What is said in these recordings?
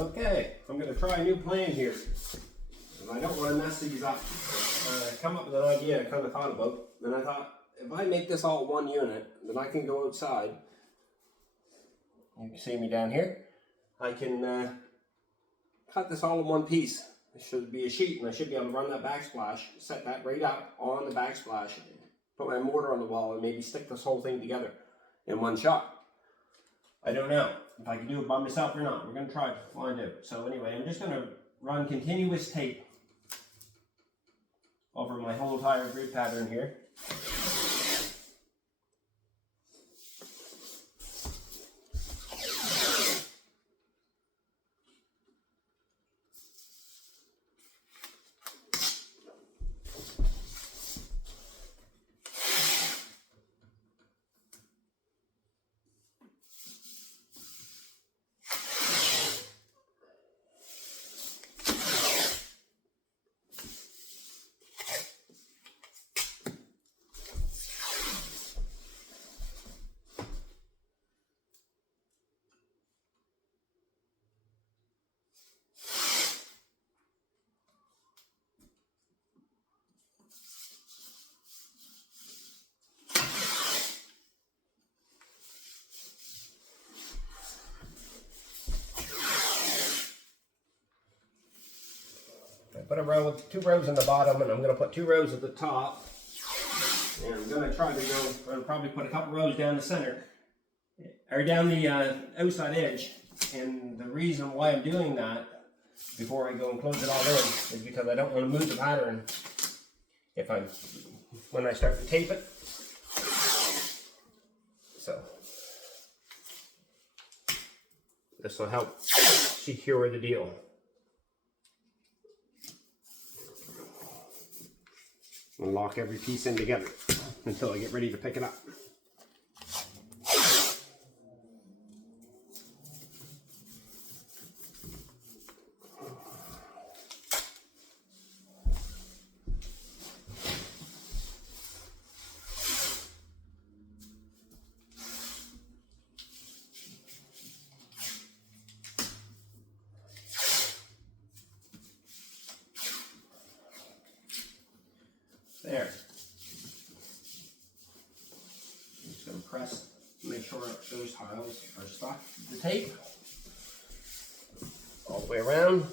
Okay, I'm going to try a new plan here. And I don't want to mess these up. I come up with an idea I kind of thought about. And I thought, if I make this all one unit, then I can go outside. You can see me down here. I can cut this all in one piece. It should be a sheet, and I should be able to run that backsplash, set that right up on the backsplash, put my mortar on the wall, and maybe stick this whole thing together in one shot. I don't know if I can do it by myself or not. We're going to try to find out. So anyway, I'm just going to run continuous tape over my whole entire grid pattern here. Put a row with 2 rows on the bottom, and I'm going to put 2 rows at the top. And I'm going to try to go, I'll probably put a couple rows down the center, or down the outside edge. And the reason why I'm doing that, before I go and close it all in, is because I don't want to move the pattern when I start to tape it. So, this will help secure the deal. And lock every piece in together until I get ready to pick it up. There. Just going to press, make sure those tiles are stuck to the tape all the way around.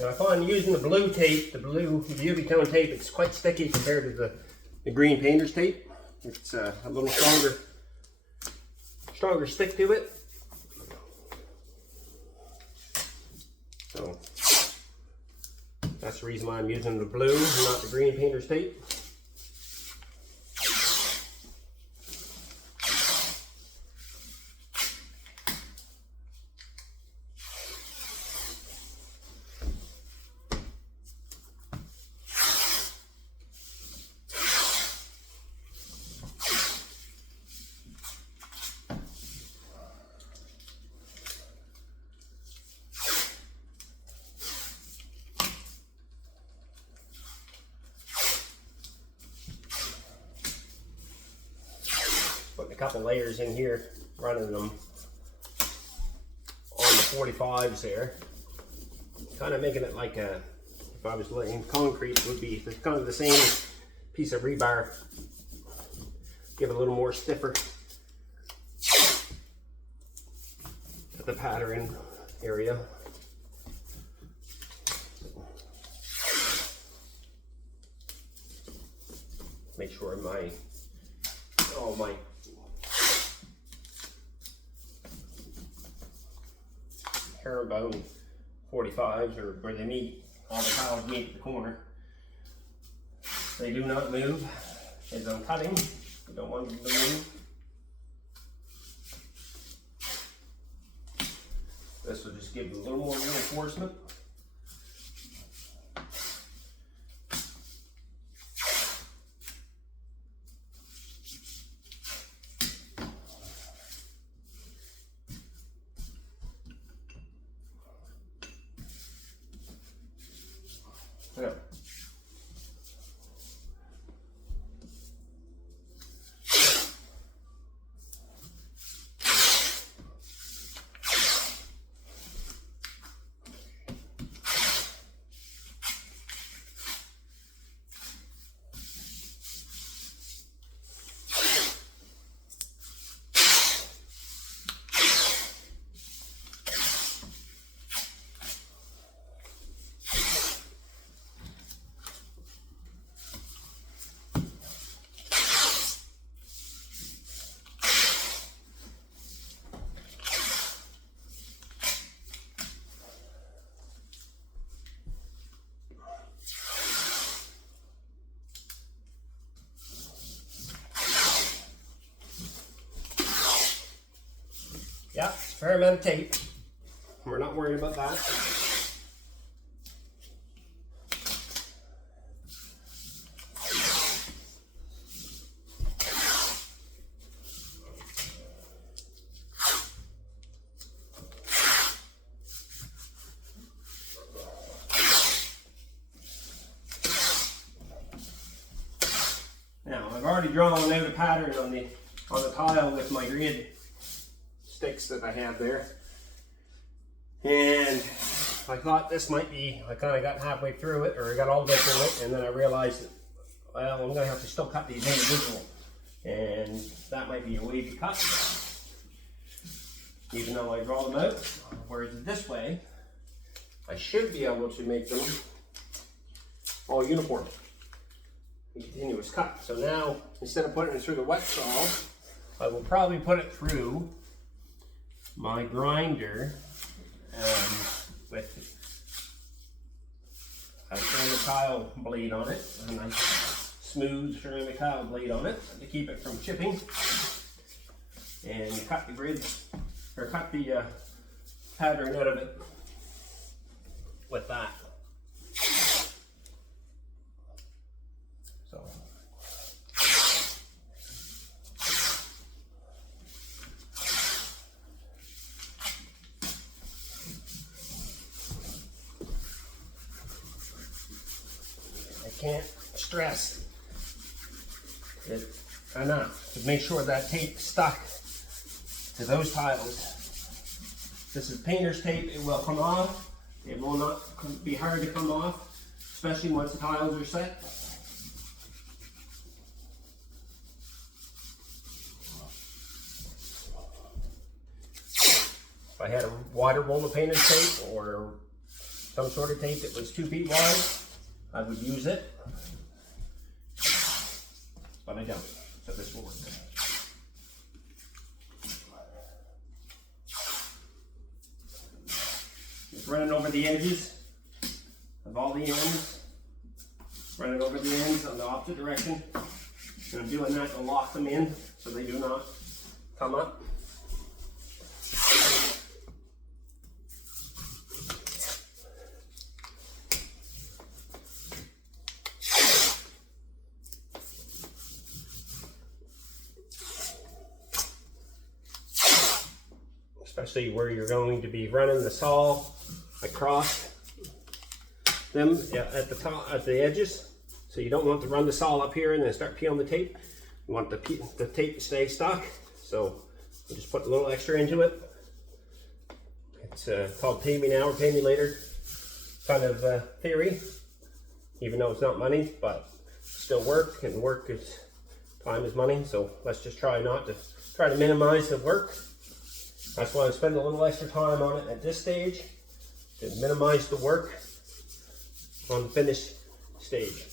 Now I find using the blue tape, the blue beauty tone tape, it's quite sticky compared to the green painter's tape. It's a little stronger stick to it. So that's the reason why I'm using the blue and not the green painter's tape. Putting a couple layers in here, running them on the 45s there, kind of making it like if I was laying concrete, it would be kind of the same piece of rebar, give it a little more stiffer at the pattern area. Make sure all my herringbone 45s or where they meet, all the tiles meet at the corner. They do not move as I'm cutting. You don't want them to move. This will just give it a little more reinforcement. Yeah. Yeah, fair amount of tape. We're not worried about that. Now, I've already drawn out a pattern on the tile with my grid sticks that I have there, and I thought this might be, I kind of got halfway through it, or I got all the way through it, and then I realized that, well, I'm going to have to still cut these individual, and that might be a way to cut, even though I draw them out. Whereas this way, I should be able to make them all uniform, a continuous cut. So now, instead of putting it through the wet saw, I will probably put it through my grinder with a ceramic tile blade on it, a nice smooth ceramic tile blade on it to keep it from chipping, and cut the grid, or cut the pattern out of it with that. So. Can't stress it enough to make sure that tape stuck to those tiles. This is painter's tape. It will come off. It will not be hard to come off, especially once the tiles are set. If I had a wider roll of painter's tape or some sort of tape that was 2 feet wide, I would use it, but I don't, so this will work. Just running over the edges of all the ends, running over the ends on the opposite direction, and I'm doing that to lock them in so they do not come up. Especially where you're going to be running the saw across them at the top, at the edges. So you don't want to run the saw up here and then start peeling the tape. You want the tape to stay stuck. So you just put a little extra into it. It's called pay me now or pay me later kind of theory, even though it's not money, but still work, and work is time is money. So let's just try to minimize the work. That's why I'm spending a little extra time on it at this stage, to minimize the work on the finished stage.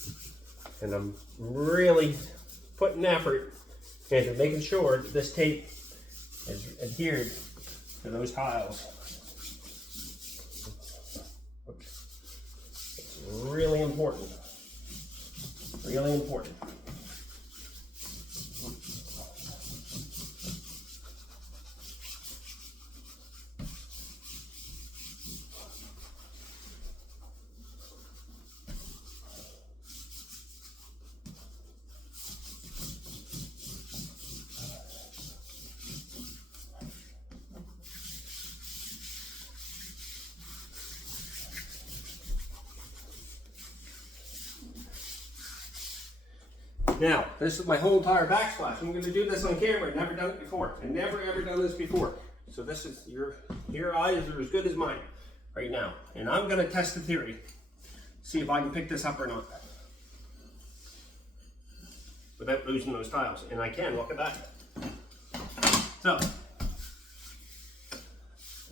And I'm really putting effort into making sure that this tape is adhered to those tiles. It's really important. Really important. Now, this is my whole entire backsplash. I'm going to do this on camera. I've never done it before. I've never ever done this before. So this is, your eyes are as good as mine right now. And I'm going to test the theory. See if I can pick this up or not. Without losing those tiles. And I can, look at that. So,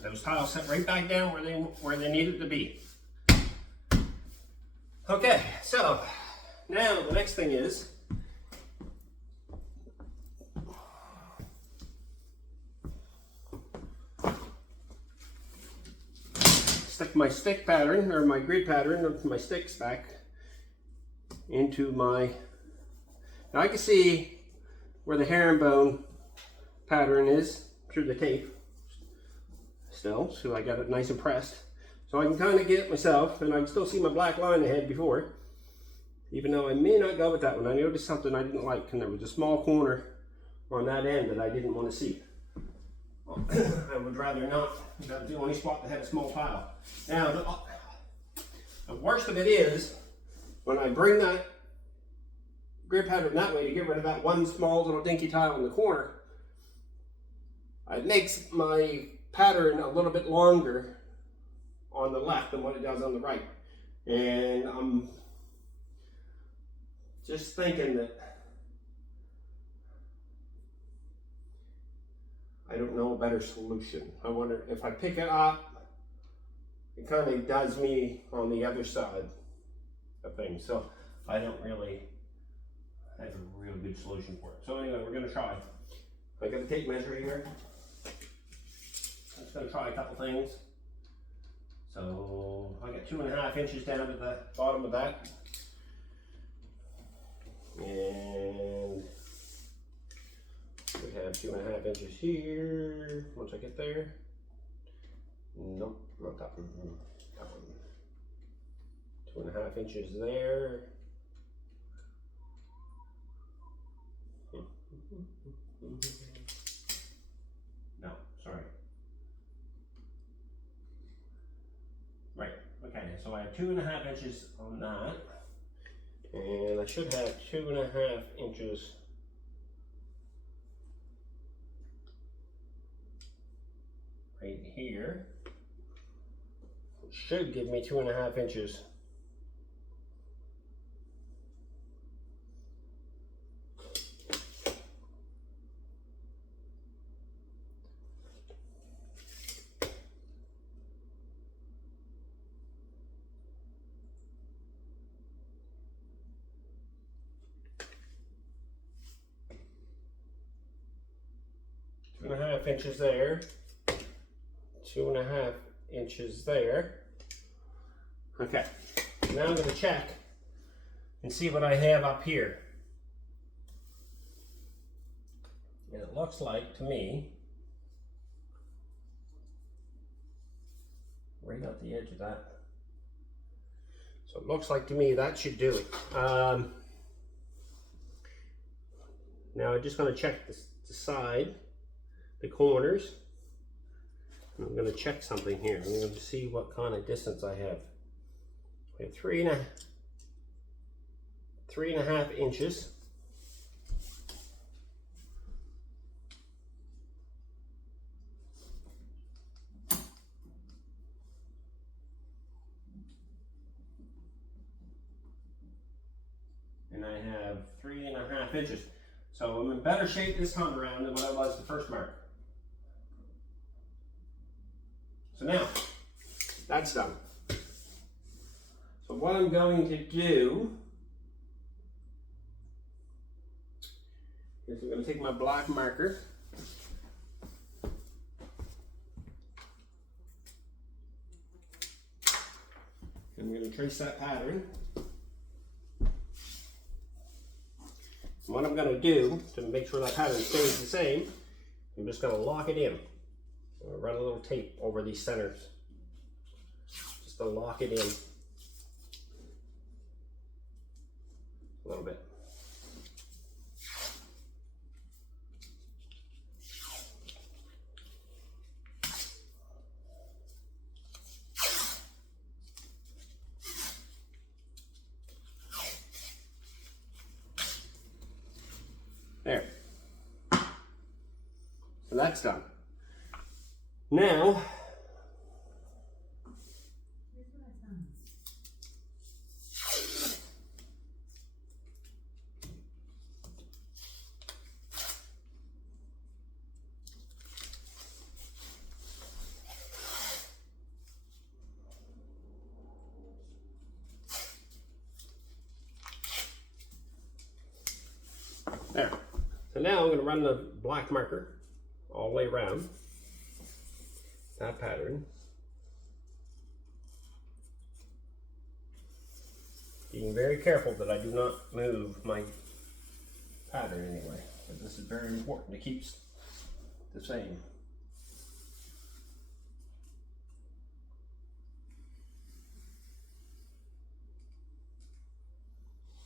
those tiles set right back down where they needed to be. Okay, so now the next thing is, stick my stick pattern, or my grid pattern of my sticks back into my, now I can see where the herringbone pattern is through the tape still, so I got it nice and pressed. So I can kind of get it myself, and I can still see my black line I had before, even though I may not go with that one. I noticed something I didn't like, and there was a small corner on that end that I didn't want to see. I would rather not. That's the only spot that had a small tile. Now, the worst of it is, when I bring that grid pattern that way to get rid of that one small little dinky tile in the corner, it makes my pattern a little bit longer on the left than what it does on the right. And I'm just thinking that I don't know a better solution. I wonder if I pick it up, it kind of does me on the other side of things. So I don't really have a real good solution for it. So anyway, we're going to try. I got a tape measure here. I'm just going to try a couple things. So I got 2.5 inches down to the bottom of that. And we have 2.5 inches here. Once I get there. Nope, not that one. That one. 2.5 inches there. No, sorry. Right, okay, so I have 2.5 inches on that. And I should have 2.5 inches right here, which should give me 2.5 inches there, 2.5 inches there. Okay, now I'm going to check and see what I have up here. And it looks like to me, right at the edge of that. So it looks like to me that should do it. Now I'm just going to check the side, the corners. I'm going to check something here. I'm going to see what kind of distance I have. I have 3.5 inches. and I have 3.5 inches. So I'm in better shape this time around than what I was the first mark. So now, that's done. So what I'm going to do is I'm going to take my black marker and we're going to trace that pattern. And what I'm going to do to make sure that pattern stays the same, I'm just going to lock it in. I'm going to run a little tape over these centers just to lock it in a little bit. There. So that's done. Now, there. So now I'm going to run the black marker all the way around that pattern, being very careful that I do not move my pattern anyway, but this is very important to keep the same.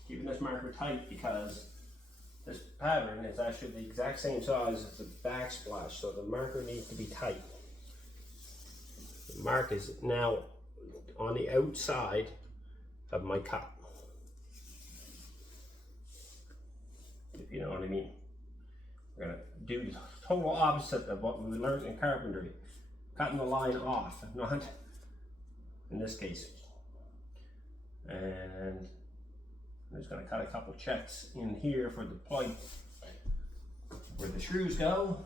Keeping this marker tight because this pattern is actually the exact same size as the backsplash, so the marker needs to be tight. The mark is now on the outside of my cut, if you know what I mean. We're going to do the total opposite of what we learned in carpentry, cutting the line off, not in this case. And I'm just going to cut a couple checks in here for the plug where the screws go.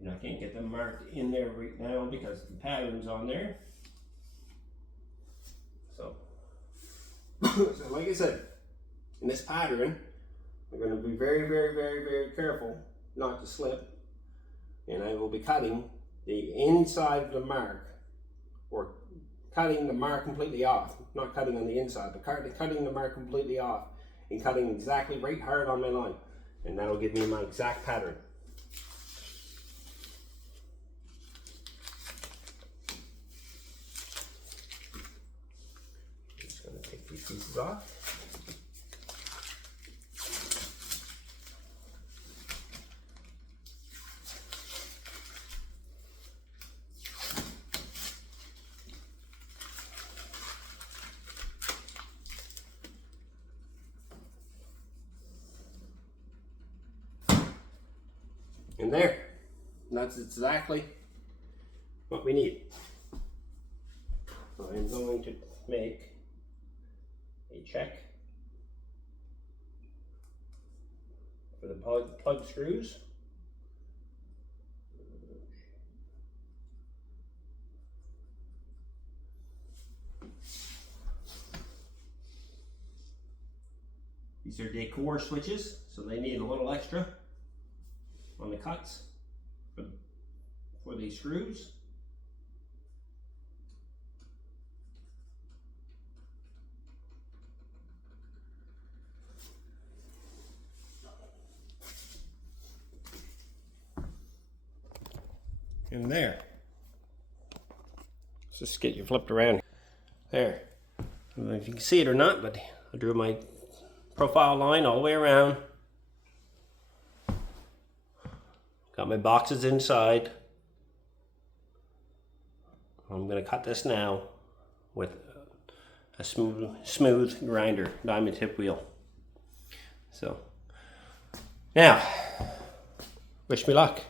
And I can't get them marked in there right now because the pattern's on there. So, so like I said, in this pattern, we're going to be very, very, very, very careful not to slip. And I will be cutting the inside of the mark, or cutting the mark completely off, not cutting on the inside, but cutting the mark completely off and cutting exactly right hard on my line. And that'll give me my exact pattern. Just going to take these pieces off. And there, that's exactly what we need. So I'm going to make a check for the plug screws. These are decor switches, so they need a little extra on the cuts for these screws. And there. Let's just get you flipped around. There. I don't know if you can see it or not, but I drew my profile line all the way around. Got my boxes inside. I'm going to cut this now with a smooth grinder diamond tip wheel. So now, wish me luck.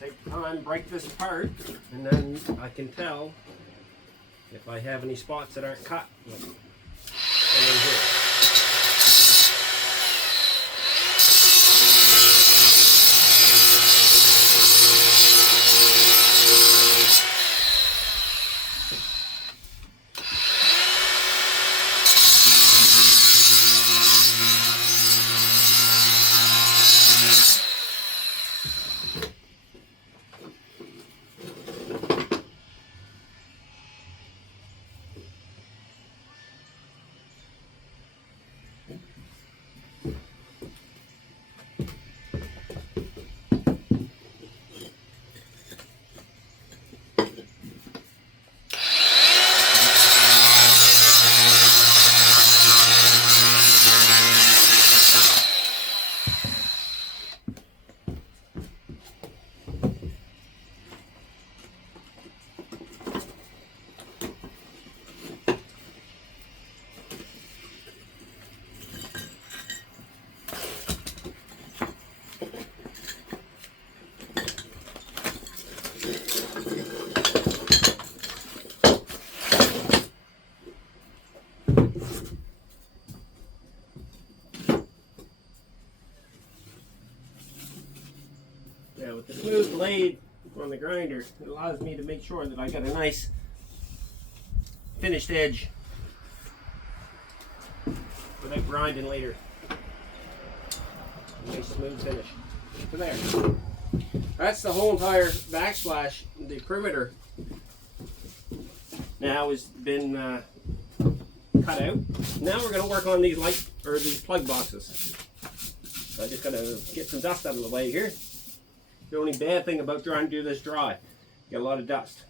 Take time, break this apart, and then I can tell if I have any spots that aren't cut. Now with the smooth blade on the grinder, it allows me to make sure that I got a nice finished edge without grinding later. Nice smooth finish. So there. That's the whole entire backsplash. The perimeter now has been cut out. Now we're going to work on these these plug boxes. So I just got to get some dust out of the way here. The only bad thing about trying to do this dry, you get a lot of dust.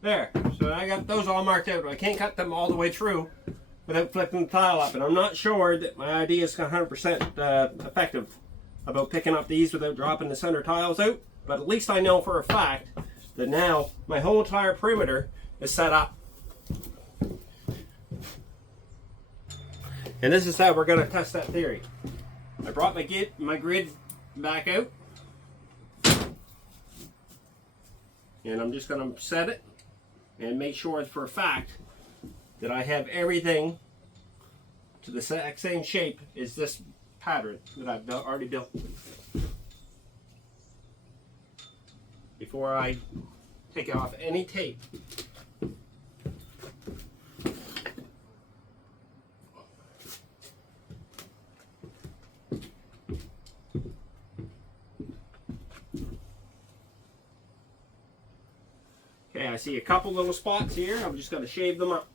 There, so I got those all marked out. I can't cut them all the way through without flipping the tile up, and I'm not sure that my idea is 100% effective about picking up these without dropping the center tiles out, but at least I know for a fact that now my whole entire perimeter is set up. And this is how we're going to test that theory. I brought my grid back out, and I'm just going to set it and make sure for a fact that I have everything to the exact same shape as this pattern that I've already built. Before I take off any tape. Okay, I see a couple little spots here. I'm just going to shave them up.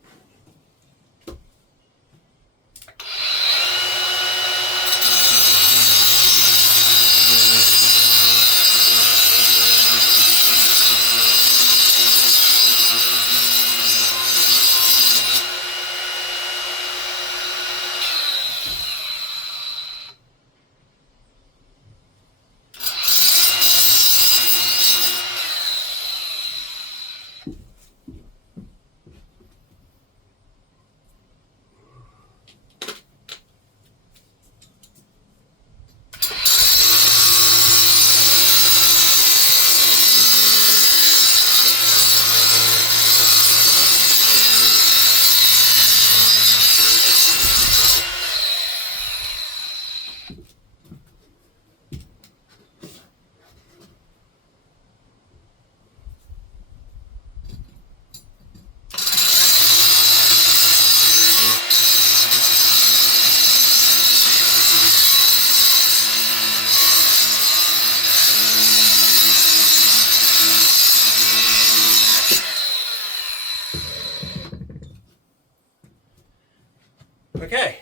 Okay,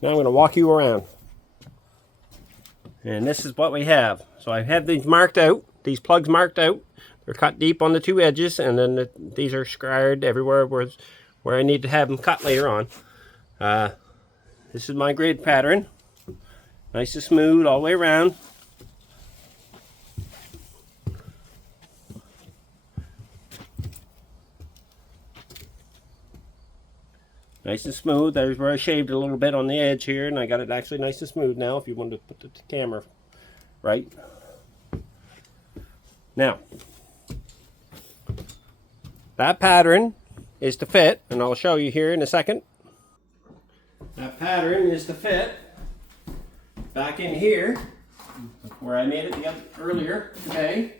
now I'm going to walk you around, and this is what we have. So I have these marked out, these plugs marked out. They're cut deep on the two edges, and then these are scarred everywhere where I need to have them cut later on. This is my grid pattern, nice and smooth all the way around. Nice and smooth. There's where I shaved a little bit on the edge here, and I got it actually nice and smooth now if you want to put the camera right. Now, that pattern is to fit, and I'll show you here in a second. That pattern is to fit back in here where I made it earlier today,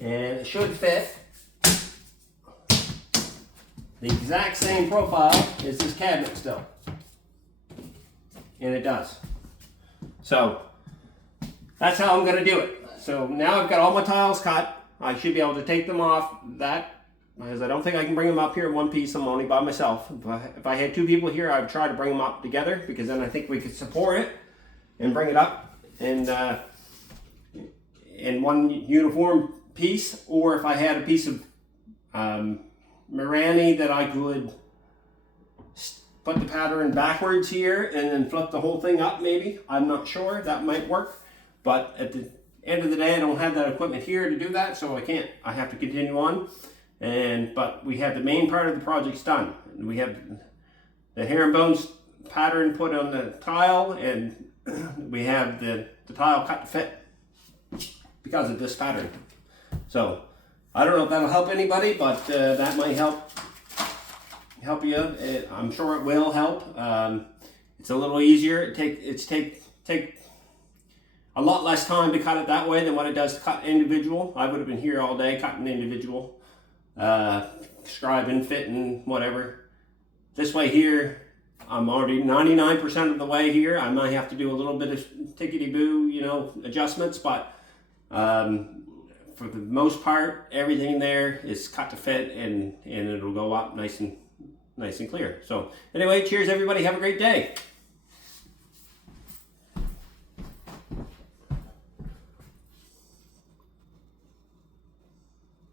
and it should fit the exact same profile as this cabinet still. And it does. So that's how I'm going to do it. So now I've got all my tiles cut. I should be able to take them off that, because I don't think I can bring them up here in one piece. I'm only by myself. If I had two people here, I'd try to bring them up together, because then I think we could support it and bring it up and in one uniform piece. Or if I had a piece of Marani that I could put the pattern backwards here and then flip the whole thing up, maybe. I'm not sure. That might work. But at the end of the day, I don't have that equipment here to do that, so I can't. I have to continue on. But we have the main part of the project's done. We have the herringbones pattern put on the tile, and we have the tile cut to fit because of this pattern. So I don't know if that'll help anybody, but that might help you. I'm sure it will help. It's a little easier. It take a lot less time to cut it that way than what it does to cut individual. I would have been here all day cutting individual, scribing, fitting, whatever. This way here, I'm already 99% of the way here. I might have to do a little bit of tickety-boo, adjustments, but for the most part, everything there is cut to fit, and it'll go up nice and clear. So anyway, cheers everybody. Have a great day.